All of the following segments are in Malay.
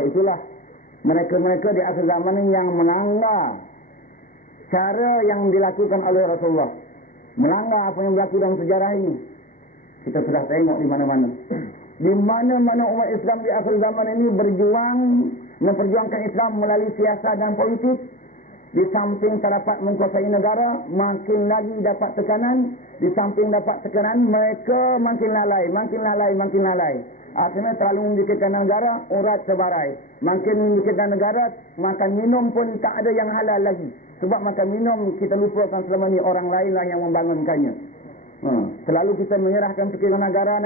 Sebab itulah mereka-mereka di akhir zaman ini yang melanggar cara yang dilakukan oleh Rasulullah, melanggar apa yang berlaku dalam sejarah ini. Kita sudah tengok di mana-mana. Di mana-mana umat Islam di akhir zaman ini berjuang memperjuangkan Islam melalui siasat dan politik. Di samping tak dapat menguasai negara, makin lagi dapat tekanan. Di samping dapat tekanan, mereka makin lalai. Akhirnya terlalu memikirkan negara, urat sebarai. Makin memikirkan negara, makan minum pun tak ada yang halal lagi. Sebab makan minum kita lupakan selama ni orang lainlah yang membangunkannya. Selalu kita menyerahkan fikiran negara,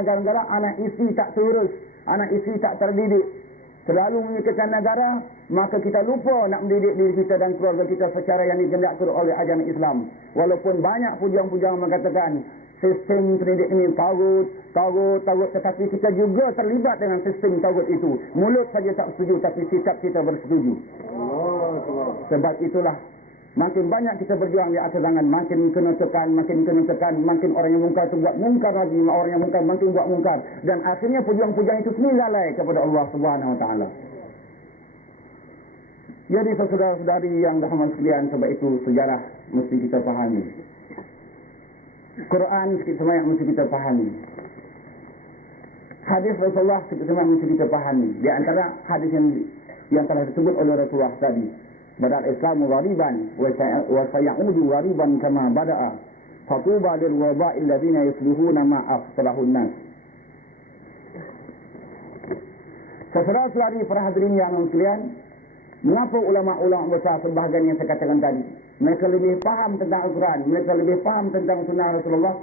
anak isteri tak terurus, anak isteri tak terdidik. Selalu memikirkan negara, maka kita lupa nak mendidik diri kita dan keluarga kita secara yang digendakkan oleh ajaran Islam. Walaupun banyak pujang-pujang mengatakan sistem pendidik ini tagut, tetapi kita juga terlibat dengan sistem tagut itu. Mulut saja tak setuju, tapi sikap kita bersetuju. Sebab itulah makin banyak kita berjuang di akhir zaman, makin kena tekan, makin orang yang mungkar itu buat mungkar lagi, orang yang mungkar makin buat mungkar, dan akhirnya pujuan-pujuan itu sendiri lalai kepada Allah Subhanahu Wa Taala. Jadi saudara-saudari yang dirahmati sekalian, sebab itu sejarah mesti kita fahami. Quran sikit sebanyak mesti kita fahami. Hadis Rasulullah sikit sebanyak mesti kita fahami. Di antara hadis yang telah disebut oleh Rasulullah tadi, Badal Islamu ghariban wa sayaudu ghariban kama bada'a fatuba lil waba'il ladina yuslihuna ma afsalahun nas. Saudara-saudari para hadirin yang sekalian, mengapa ulama-ulama besar sebahagian yang saya katakan tadi, mereka lebih faham tentang Al-Quran, mereka lebih faham tentang sunnah Rasulullah,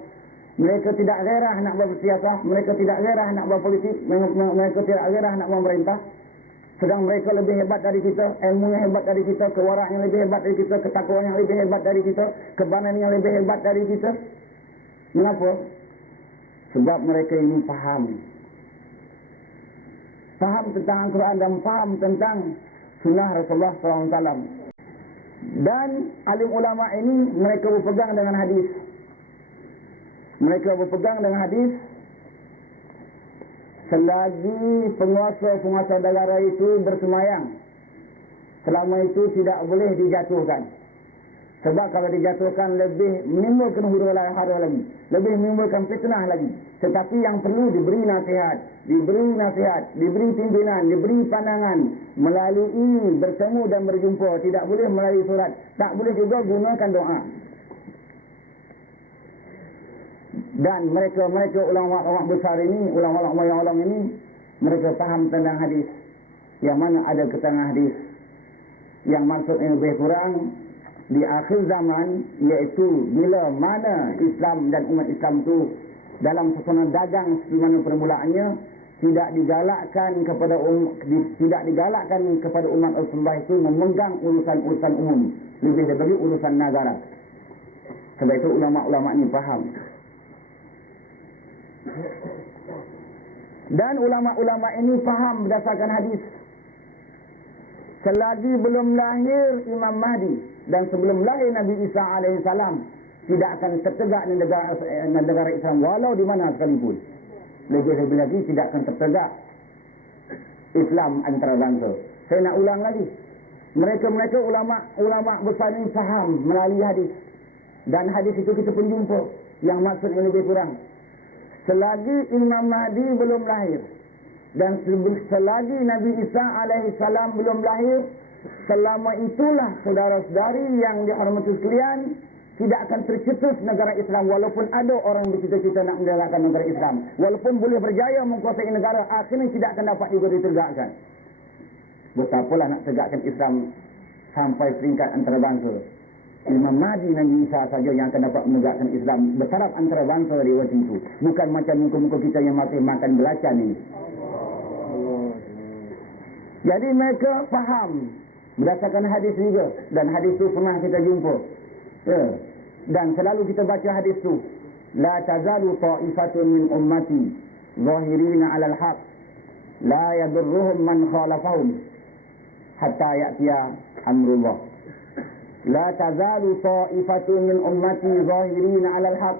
mereka tidak gairah nak bersiasah, mereka tidak gairah nak berpolitik, mereka tidak gairah nak memerintah. Sedang mereka lebih hebat dari kita, ilmu yang hebat dari kita, kewaraan yang lebih hebat dari kita, ketakwaan yang lebih hebat dari kita, kebanan yang lebih hebat dari kita. Mengapa? Sebab mereka ini faham tentang Al-Quran dan faham tentang sunnah Rasulullah SAW. Dan alim ulama ini mereka berpegang dengan hadis. Selagi penguasa negara itu bersemayang, selama itu tidak boleh dijatuhkan. Sebab kalau dijatuhkan lebih menimbulkan huru-hara lagi, lebih menimbulkan fitnah lagi. Tetapi yang perlu diberi nasihat, diberi pimpinan, diberi pandangan, melalui bertemu dan berjumpa. Tidak boleh melalui surat, tak boleh juga gunakan doa. Dan mereka ulama-ulama besar ini, ulama-ulama ini, mereka faham tentang hadis. Yang mana ada keterangan hadis yang maksudnya lebih kurang di akhir zaman, iaitu bila mana Islam dan umat Islam itu dalam susunan dagang seperti mana permulaannya, tidak digalakkan kepada umat Rasulullah itu memegang urusan-urusan umum lebih daripada urusan negara. Sebab itu ulama-ulama ini faham. Dan ulama-ulama ini faham berdasarkan hadis. Selagi belum lahir Imam Mahdi dan sebelum lahir Nabi Isa AS, tidak akan tertegak negara Islam walau di mana sekalipun. Lebih-lebih lagi tidak akan tertegak Islam antara bangsa. Saya nak ulang lagi. Mereka ulama besar ini faham melalui hadis. Dan hadis itu kita pun jumpa yang maksudnya lebih kurang. Selagi Imam Mahdi belum lahir dan selagi Nabi Isa alaihissalam belum lahir, selama itulah saudara-saudari yang dihormati sekalian, tidak akan tercetus negara Islam. Walaupun ada orang bercita-cita nak menegakkan negara Islam, walaupun boleh berjaya menguasai negara, akhirnya tidak akan dapat juga ditegakkan. Betapalah nak tegakkan Islam sampai peringkat antarabangsa. Imam Mahdi Nabi Isa saja yang akan dapat menegakkan Islam bertaraf antarabangsa di waktu itu. Bukan macam muka-muka kita yang masih makan belacan ini. Jadi mereka faham berdasarkan hadis juga. Dan hadis itu pernah kita jumpa. Dan selalu kita baca hadis itu. La tazalu ta'ifatun min ummati zahirina alal haq, la yadurruhum man khalafahum hatta ya'tiya amrullah. La tazalu ta'ifatun min ummati zahirina alal haq,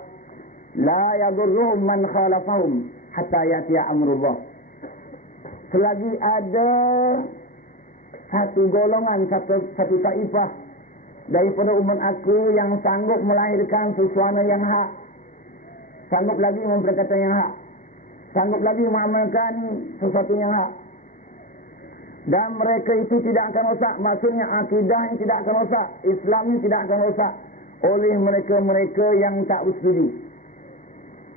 la yadurruhum man khalafahum hatta ya'tiya amrullah. selagi ada satu golongan, satu taifah daripada umat aku yang sanggup melahirkan sesuatu yang hak, sanggup lagi memperkata yang hak, sanggup lagi mengamalkan sesuatu yang hak, dan mereka itu tidak akan rosak, maksudnya akidahnya tidak akan rosak, Islamnya tidak akan rosak oleh mereka-mereka yang tak bersetuju.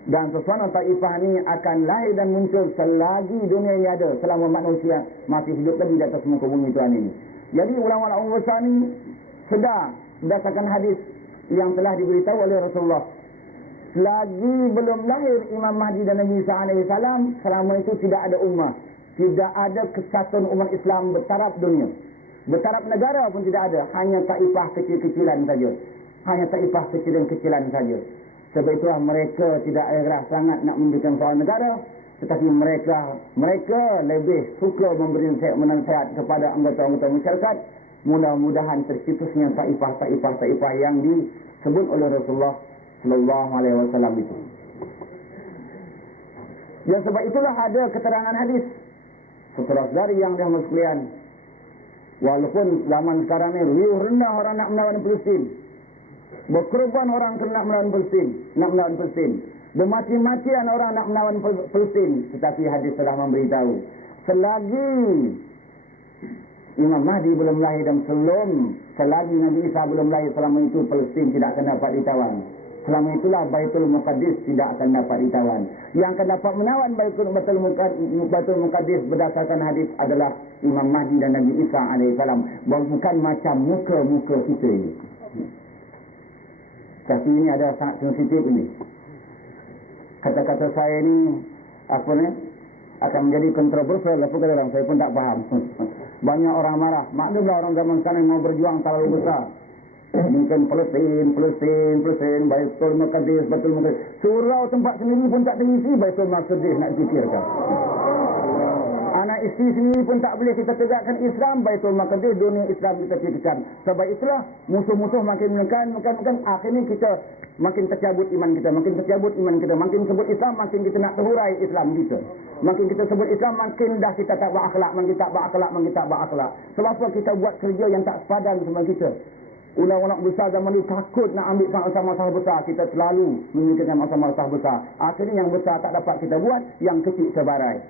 Dan sesuatu taifah ini akan lahir dan muncul selagi dunia ini ada, selama manusia masih hidup lagi di atas muka bumi Tuhan ini. Jadi ulama-ulama besar ini sedar berdasarkan hadis yang telah diberitahu oleh Rasulullah, selagi belum lahir Imam Mahdi dan Nabi Isa AS, selama itu tidak ada ummah, tidak ada kesatuan umat Islam bertaraf dunia, bertaraf negara pun tidak ada, hanya taifah kecil-kecilan saja, hanya taifah kecil-kecilan saja. Sebab itulah mereka tidak ikhlas sangat nak mendirikan soal negara, tetapi mereka lebih suka memberi nasihat kepada anggota-anggota masyarakat. Mudah-mudahan tercetusnya taifah yang disebut oleh Rasulullah sallallahu alaihi wasallam itu. Dan sebab itulah ada keterangan hadis, saudara-saudari yang dirahmati sekalian, walaupun zaman sekarang ni riuh rendah orang nak melawan Palestin, berkorban orang nak melawan Palestin, bermati-matian orang nak melawan Palestin, tetapi hadis telah memberitahu selagi Imam Mahdi belum lahir dan selagi Nabi Isa belum lahir, selama itu Palestin tidak akan dapat ditawan. Selama itulah Baitul Muqaddis tidak akan dapat ditawan. Yang akan dapat menawan Baitul Muqaddis berdasarkan hadis adalah Imam Mahdi dan Nabi Isa alaihissalam, bukan macam muka-muka kita ini. Tapi ini ada sangat sensitif ini. Kata-kata saya ni akan menjadi kontroversial. Apa kata orang? Saya pun tak faham. Banyak orang marah. Maklumlah orang zaman sekarang mau berjuang terlalu besar. Mungkin Palestin, Baitul Muqaddis. Surau tempat sendiri pun tak terisi Baitul Muqaddis nak fikirkan. Anak isteri sendiri pun tak boleh kita tegakkan Islam, Baitul Muqaddis, dunia Islam kita fikirkan. Sebab itulah musuh-musuh makin menekan, akhirnya kita makin tercabut iman kita, makin sebut Islam, makin kita nak terhurai Islam kita. Makin kita sebut Islam, makin dah kita tak berakhlak, makin tak berakhlak. Sebab apa? Kita buat kerja yang tak sepadan sama kita. Ulama-ulama besar zaman ni takut nak ambil masalah besar, kita selalu memikirkan masalah besar. Akhirnya yang besar tak dapat kita buat, yang kecil sebarai.